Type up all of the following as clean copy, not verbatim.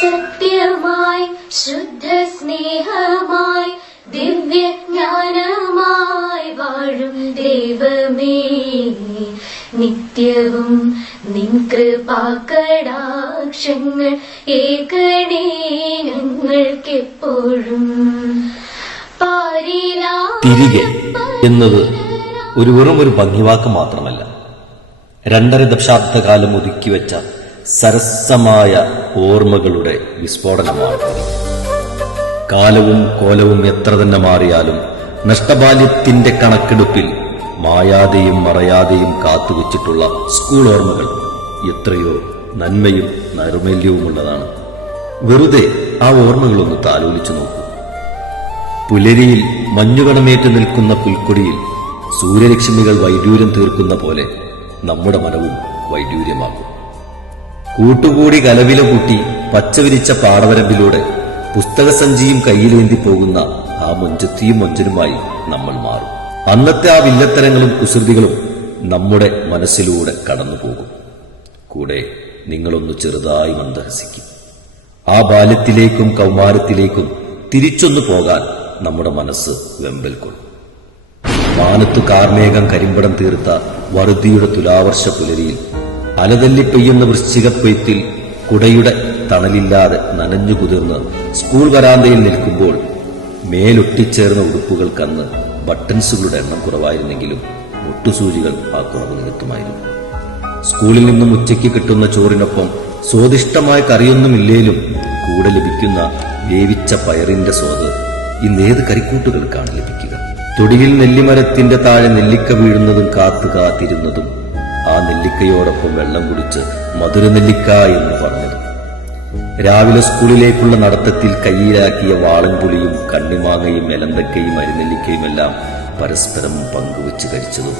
സത്യമായി ശുദ്ധ സ്നേഹമായി ദിവ്യജ്ഞാനമായി വാഴും ദൈവമേ, നിത്യവും നിൻ കൃപാകടാക്ഷങ്ങൾ ഏകണേ ഞങ്ങൾക്കെപ്പോഴും. തിരികെ എന്നത് ഒരു വെറും ഭംഗിവാക്ക് മാത്രമല്ല, 2.5 ദശാബ്ദകാലം ഒതുക്കിവെച്ച സരസമായ ഓർമ്മകളുടെ വിസ്ഫോടനമാണ്. കാലവും കോലവും എത്ര തന്നെ മാറിയാലും നഷ്ടബാല്യത്തിന്റെ കണക്കെടുപ്പിൽ മായാതെയും മറയാതെയും കാത്തുവച്ചിട്ടുള്ള സ്കൂൾ ഓർമ്മകൾ എത്രയോ നന്മയും നൈർമല്യവുമുള്ളതാണ്. വെറുതെ ആ ഓർമ്മകളൊന്ന് താലോലിച്ചു നോക്കൂ. പുലരിയിൽ മഞ്ഞുകണമേറ്റ് നിൽക്കുന്ന പുൽക്കൊടിയിൽ സൂര്യരശ്മികൾ വൈഡൂര്യം തീർക്കുന്ന പോലെ നമ്മുടെ മനവും വൈഡൂര്യമാകും. കൂട്ടുകൂടി കലവില കൂട്ടി പച്ചവിരിച്ച പാടവരമ്പിലൂടെ പുസ്തകസഞ്ചിയും കയ്യിലേന്തി പോകുന്ന ആ മൊഞ്ചത്തിയും മൊഞ്ചനുമായി നമ്മൾ മാറും. അന്നത്തെ ആ വില്ലത്തരങ്ങളും കുസൃതികളും നമ്മുടെ മനസ്സിലൂടെ കടന്നുപോകും. കൂടെ നിങ്ങളൊന്ന് ചെറുതായി മന്ദഹസിക്കും. ആ ബാല്യത്തിലേക്കും കൗമാരത്തിലേക്കും തിരിച്ചൊന്നു പോകാൻ നമ്മുടെ മനസ്സ് വെമ്പൽ കൊള്ളും. മാനത്തു കാർമേഘം കരിമ്പടം തീർത്ത വറുതിയുടെ തുലാവർഷ പുലരിയിൽ അലതല്ലി പെയ്യുന്ന വൃശ്ചികപ്പെയ്ത്തിൽ കുടയുടെ തണലില്ലാതെ നനഞ്ഞു കുതിർന്ന് സ്കൂൾ വരാന്തയിൽ നിൽക്കുമ്പോൾ മേലൊട്ടിച്ചേർന്ന ഉടുപ്പുകൾക്കന്ന് ബട്ടൺസുകളുടെ എണ്ണം കുറവായിരുന്നെങ്കിലും മുട്ടുസൂചികൾ ആ കുറവ് നികത്തുമായിരുന്നു. സ്കൂളിൽ നിന്നും ഉച്ചയ്ക്ക് കിട്ടുന്ന ചോറിനൊപ്പം സ്വാദിഷ്ടമായ കറിയൊന്നുമില്ലേലും കൂടെ ലഭിക്കുന്ന വേവിച്ച പയറിന്റെ സ്വാദ് ഇന്നേത് കറിക്കൂട്ടുകൾക്കാണ് ലഭിക്കുക? തൊടിയിൽ നെല്ലിമരത്തിന്റെ താഴെ നെല്ലിക്ക വീഴുന്നതും കാത്തിരുന്നതും ആ നെല്ലിക്കയോടൊപ്പം വെള്ളം കുടിച്ച് മധുരനെല്ലിക്ക എന്ന് പറഞ്ഞത്. രാവിലെ സ്കൂളിലേക്കുള്ള നടത്തത്തിൽ കയ്യിലാക്കിയ വാളൻപുളിയും കണ്ണിമാങ്ങയും എലന്തക്കയും അരിനെല്ലിക്കയുമെല്ലാം പരസ്പരം പങ്കുവെച്ച് കഴിച്ചതും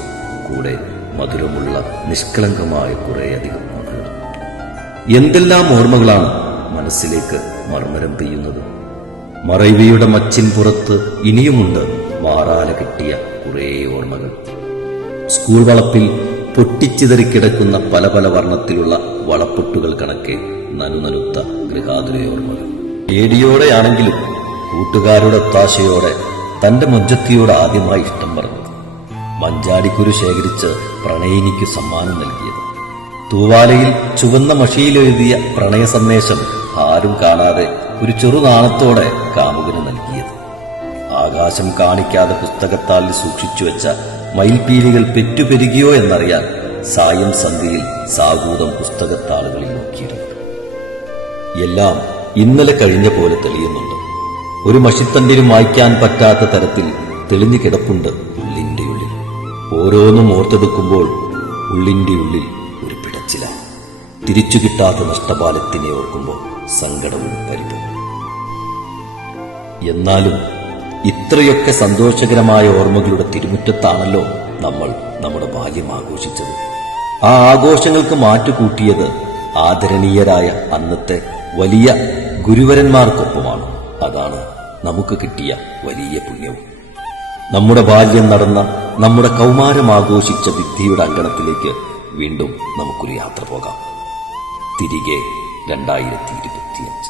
കൂടെ മധുരമുള്ള നിഷ്കളങ്കമായ കുറേയധികം ഓർമ്മകൾ. എന്തെല്ലാം ഓർമ്മകളാണ് മനസ്സിലേക്ക് മർമ്മരം പെയ്യുന്നത്. മറൈവിയുടെ മച്ചിൻ പുറത്ത് ഇനിയുമുണ്ട് മാറാല കിട്ടിയ കുറേ ഓർമ്മകൾ. സ്കൂൾ വളപ്പിൽ പൊട്ടിച്ചിതറിക്കിടക്കുന്ന പല പല വർണ്ണത്തിലുള്ള വളപ്പൊട്ടുകൾ കണക്കെ നനുനനുത്ത ഗൃഹാതുരയോർമ്മകൾ. ഏടിയോടെയാണെങ്കിലും കൂട്ടുകാരുടെ ഒത്താശയോടെ തന്റെ മൊഞ്ചത്തിയോട് ആദ്യമായി ഇഷ്ടം പറഞ്ഞത്, മഞ്ചാടിക്കുരു ശേഖരിച്ച് പ്രണയിനിക്ക് സമ്മാനം നൽകിയത്, തൂവാലയിൽ ചുവന്ന മഷിയിലെഴുതിയ പ്രണയ സന്ദേശം ആരും കാണാതെ ഒരു ചെറുനാണത്തോടെ കാമുകന് നൽകിയത്, ആകാശം കാണിക്കാതെ പുസ്തകത്താളിൽ സൂക്ഷിച്ചുവെച്ച മയിൽപീലികൾ പെറ്റുപെരുകിയോ എന്നറിയാൻ സായം സന്ധ്യയിൽ സാഗൂതം പുസ്തകത്താളുകളിൽ നോക്കിയിരുന്നു. എല്ലാം ഇന്നലെ കഴിഞ്ഞ പോലെ തെളിയുന്നുണ്ട്. ഒരു മഷിത്തണ്ടിനും വായിക്കാൻ പറ്റാത്ത തരത്തിൽ തെളിഞ്ഞു കിടപ്പുണ്ട് ഉള്ളിന്റെ ഉള്ളിൽ. ഓരോന്നും ഓർത്തെടുക്കുമ്പോൾ ഉള്ളിന്റെ ഉള്ളിൽ ഒരു പിടച്ചില. തിരിച്ചു കിട്ടാത്ത നഷ്ടബാല്യത്തിനെ ഓർക്കുമ്പോൾ സങ്കടവും പരിഭവും. എന്നാലും ഇത്രയൊക്കെ സന്തോഷകരമായ ഓർമ്മകളുടെ തിരുമുറ്റത്താണല്ലോ നമ്മൾ നമ്മുടെ ബാല്യം ആഘോഷിച്ചത്. ആ ആഘോഷങ്ങൾക്ക് മാറ്റുകൂട്ടിയത് ആദരണീയരായ അന്നത്തെ വലിയ ഗുരുവരന്മാർക്കൊപ്പമാണ്. അതാണ് നമുക്ക് കിട്ടിയ വലിയ പുണ്യവും. നമ്മുടെ ബാല്യം നടന്ന, നമ്മുടെ കൗമാരം ആഘോഷിച്ച വിദ്യയുടെ അങ്കണത്തിലേക്ക് വീണ്ടും നമുക്കൊരു യാത്ര പോകാം. തിരികെ 2025.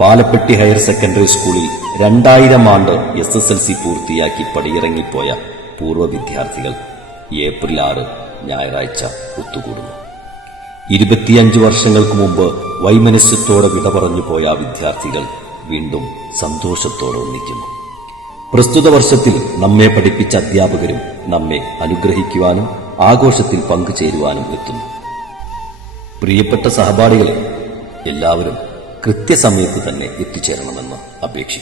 പാലപ്പെട്ടി ഹയർ സെക്കൻഡറി സ്കൂളിൽ 2000 ആണ്ട് SSLC പൂർത്തിയാക്കി പടിയിറങ്ങിപ്പോയ പൂർവ്വ വിദ്യാർത്ഥികൾ ഏപ്രിൽ 6 ഞായറാഴ്ച ഒത്തുകൂടുന്നു. 25 വർഷങ്ങൾക്ക് മുമ്പ് വൈമനസ്യത്തോടെ വിട പറഞ്ഞു പോയ ആ വിദ്യാർത്ഥികൾ വീണ്ടും സന്തോഷത്തോടെ ഒന്നിക്കുന്നു. പ്രസ്തുത വർഷത്തിൽ നമ്മെ പഠിപ്പിച്ച അധ്യാപകരും നമ്മെ അനുഗ്രഹിക്കുവാനും ആഘോഷത്തിൽ പങ്കുചേരുവാനും എത്തുന്നു. പ്രിയപ്പെട്ട സഹപാഠികളെ, എല്ലാവരും കൃത്യസമയത്ത് തന്നെ എത്തിച്ചേരണമെന്ന് അപേക്ഷിക്കുന്നു.